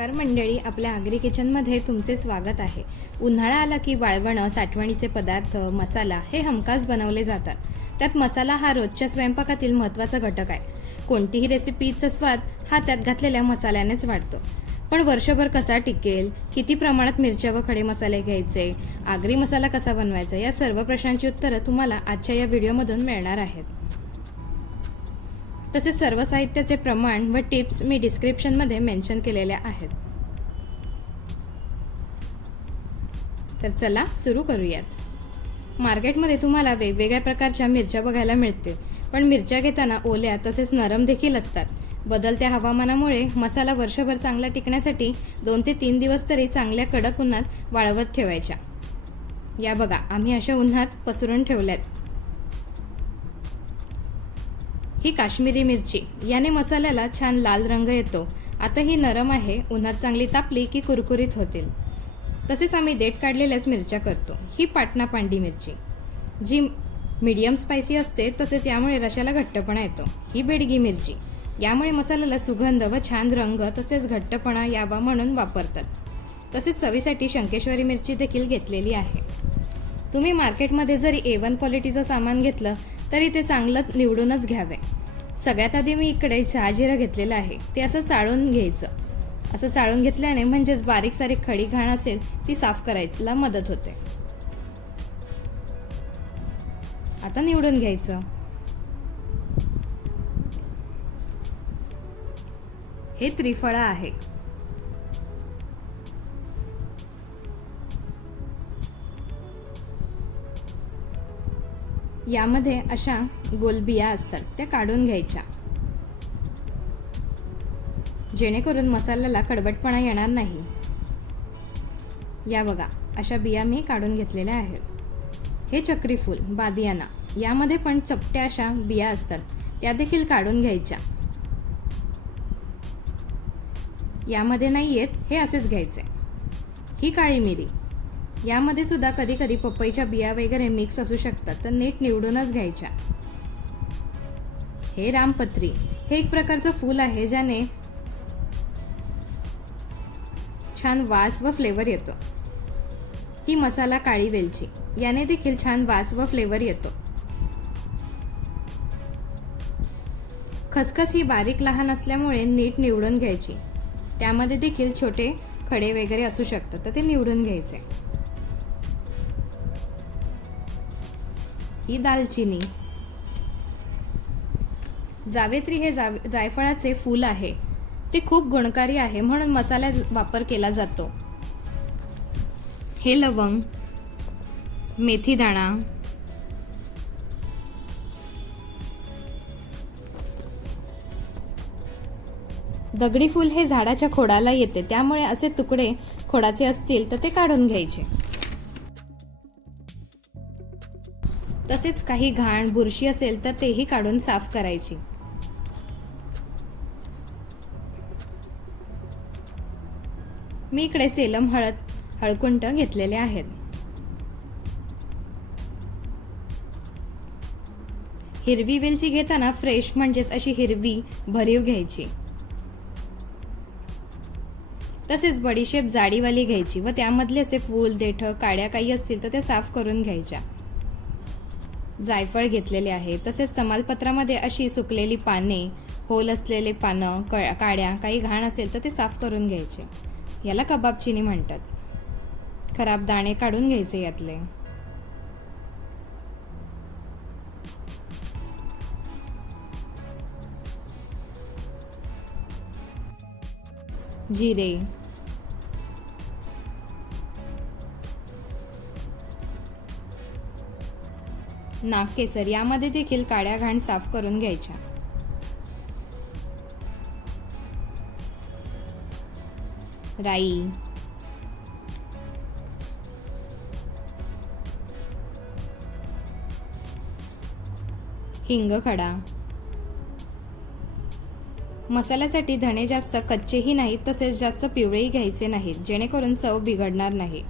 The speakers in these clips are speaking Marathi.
नमस्कार मंडळी आपल्या आगरी किचनमध्ये तुमचे स्वागत आहे. उन्हाळा आला की वाळवणं साठवणीचे पदार्थ मसाला हे हमखास बनवले जातात. त्यात मसाला हा रोजच्या स्वयंपाकातील महत्त्वाचा घटक आहे. कोणतीही रेसिपीचा स्वाद हा त्यात घातलेल्या मसाल्यानेच वाढतो. पण वर्षभर कसा टिकेल किती प्रमाणात मिरच्या व खडे मसाले घ्यायचे आगरी मसाला कसा बनवायचा या सर्व प्रश्नांची उत्तरं तुम्हाला आजच्या या व्हिडिओमधून मिळणार आहेत. तसेच सर्व साहित्याचे प्रमाण व टिप्स मी डिस्क्रिप्शनमध्ये मेन्शन केलेल्या आहेत. तर चला सुरू करूयात. मार्केटमध्ये तुम्हाला वेगवेगळ्या प्रकारच्या मिरच्या बघायला मिळतील. पण मिरच्या घेताना ओल्या तसेच नरम देखील असतात. बदलत्या हवामानामुळे मसाला वर्षभर चांगला टिकण्यासाठी दोन ते तीन दिवस तरी चांगल्या कडक उन्हात वाळवत ठेवायच्या. या बघा आम्ही अशा उन्हात पसरून ठेवल्यात. ही काश्मीरी मिरची. याने मसाल्याला छान लाल रंग येतो. आता ही नरम आहे उन्हात चांगली तापली की कुरकुरीत होतील. तसेच आम्ही देठ काढलेल्याच मिरच्या करतो. ही पाटणा पांडी मिरची. जी मीडियम स्पायसी असते तसेच यामुळे रशाला घट्टपणा येतो. ही बेडगी मिरची. यामुळे मसाल्याला सुगंध व छान रंग तसेच घट्टपणा यावा म्हणून वापरतात. तसेच चवीसाठी शंकेश्वरी मिरची देखील घेतलेली आहे. तुम्ही मार्केटमध्ये जरी ए वन क्वालिटीचं सामान घेतलं तरी ते चांगलं निवडूनच घ्यावे. सगळ्यात आधी मी इकडे शहाजिरं घेतलेलं आहे. ते असं चाळून घ्यायचं. असं चाळून घेतल्याने म्हणजेच बारीक सारीक खडी घाण असेल ती साफ करायला मदत होते. आता निवडून घ्यायचं. हे त्रिफळा आहे. यामध्ये अशा गोलबिया असतात त्या काढून घ्यायच्या. जेणेकरून मसाल्याला कडवटपणा येणार नाही. या बघा अशा बिया मी काढून घेतलेल्या आहेत. हे चक्रीफूल बादियाना यामध्ये पण चपट्या अशा बिया असतात त्या देखील काढून घ्यायच्या. यामध्ये नाही येत हे असेच घ्यायचे. ही काळी मिरी. यामध्ये सुद्धा कधी कधी पपईच्या बिया वगैरे मिक्स असू शकतात. तर नीट निवडूनच घ्यायच्या. हे रामपत्री. हे एक प्रकारचं फूल आहे ज्याने छान वास व फ्लेवर येतो. ही मसाला काळी वेलची. याने देखील छान वास व फ्लेवर येतो. खसखस ही बारीक लहान असल्यामुळे नीट निवडून घ्यायची. त्यामध्ये देखील छोटे खडे वगैरे असू शकतात. तर ते निवडून घ्यायचे. ही दालचिनी. जावेत्री हे जाव जायफळाचे फूल आहे. ते खूप गुणकारी आहे म्हणून मसाल्यात वापर केला जातो. हे लवंग मेथी दाणा दगडी फूल हे झाडाच्या खोडाला येते. त्यामुळे असे तुकडे खोडाचे असतील तर ते काढून घ्यायचे. तसेच काही घाण बुरशी असेल तर तेही काढून साफ करायची. मी इकडे सेलम हळद हळकुंट घेतलेले आहेत. हिरवी वेलची घेताना फ्रेश म्हणजेच अशी हिरवी भरीव घ्यायची. तसेच बडीशेप जाडीवाली घ्यायची व त्यामधले असे फूल देठ काड्या काही असतील तर ते साफ करून घ्यायच्या. जायफळ घेतलेले आहे. तसेच तमालपत्रामध्ये अशी सुकलेली पाने होल असलेले पानं क काड्या काही घाण असेल तर ते साफ करून घ्यायचे. याला कबाब चिनी म्हणतात. खराब दाणे काढून घ्यायचे यातले. जिरे नागकेसर यामध्ये देखील काळ्या घाण साफ करून घ्यायच्या. राई. हिंग खडा. मसाल्यासाठी धणे जास्त कच्चेही नाहीत तसेच जास्त पिवळेही घ्यायचे नाहीत जेणेकरून चव बिघडणार नाही.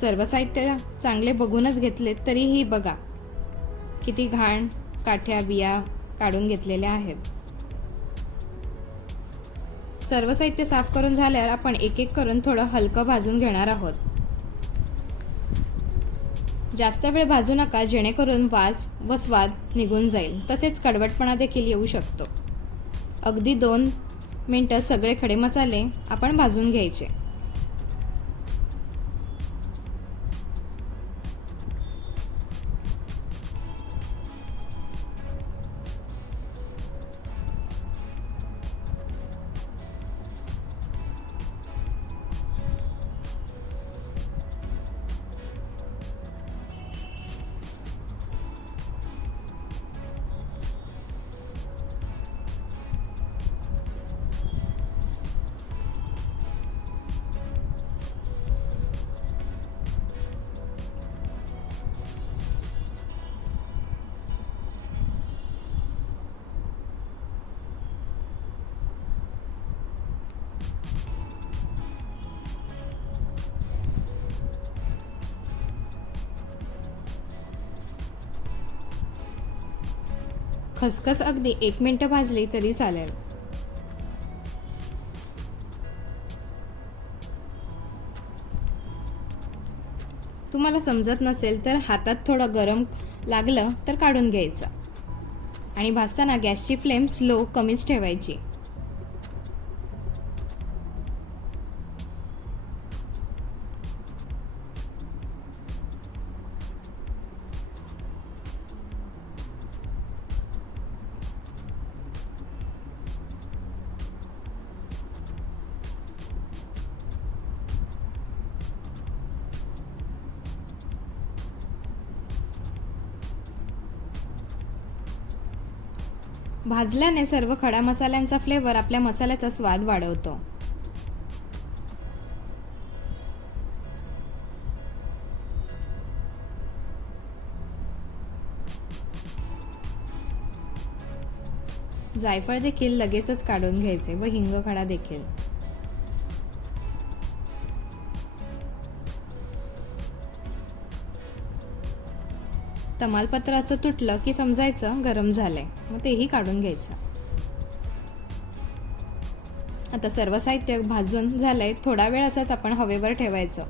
सर्व साहित्य चांगले बघूनच घेतलेत तरीही बघा. किती घाण काठ्या बिया काढून घेतलेल्या आहेत. सर्व साहित्य साफ करून झाल्यावर आपण एक एक करून थोडं हलकं भाजून घेणार आहोत. जास्त वेळ भाजू नका जेणेकरून वास व स्वाद निघून जाईल. तसेच कडवटपणा देखील येऊ शकतो. अगदी दोन मिनटं सगळे खडे मसाले आपण भाजून घ्यायचे. खसखस अगदी एक मिनटं भाजली तरी चालेल. तुम्हाला समजत नसेल तर हातात थोडं गरम लागलं तर काढून घ्यायचं. आणि भाजताना गॅसची फ्लेम स्लो कमीच ठेवायची. भाजल्याने सर्व खडा मसाल्यांचा फ्लेवर आपल्या मसाल्याचा स्वाद वाढवतो. जायफळ देखील लगेचच काढून घ्यायचे व हिंग खडा देखील. तमालपत्र असं तुटलं की समजायचं गरम झालंय. मग तेही काढून घ्यायचं. आता सर्व साहित्य भाजून झालंय थोडा वेळ असंच आपण हवेवर ठेवायचं.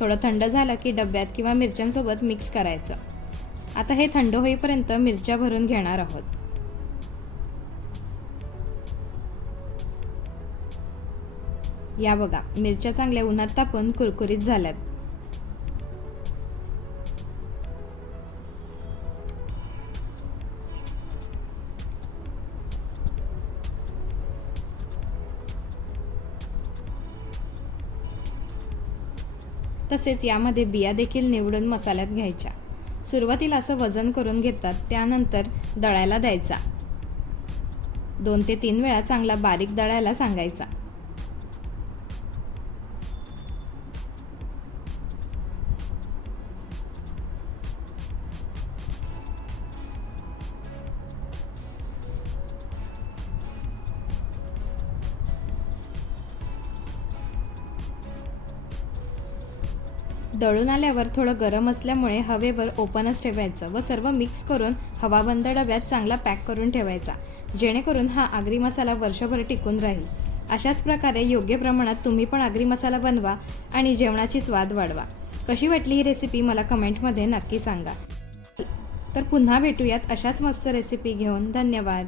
थोडं थंड झालं की डब्यात किंवा मिरच्यांसोबत मिक्स करायचं. आता हे थंड होईपर्यंत मिरच्या भरून घेणार आहोत. या बघा मिरच्या चांगल्या उन्हात तापून कुरकुरीत झाल्यात. तसेच यामध्ये बिया देखील निवडून मसाल्यात घ्यायच्या. सुरुवातीला असं वजन करून घेतात त्यानंतर दळायला द्यायचा. दोन ते तीन वेळा चांगला बारीक दळायला सांगायचा. दळून आल्यावर थोडं गरम असल्यामुळे हवेवर ओपनच ठेवायचं व सर्व मिक्स करून हवाबंद डब्यात चांगला पॅक करून ठेवायचा जेणेकरून हा आगरी मसाला वर्षभर टिकून राहील. अशाच प्रकारे योग्य प्रमाणात तुम्ही पण आगरी मसाला बनवा आणि जेवणाची स्वाद वाढवा. कशी वाटली ही रेसिपी मला कमेंटमध्ये नक्की सांगा. तर पुन्हा भेटूयात अशाच मस्त रेसिपी घेऊन. धन्यवाद.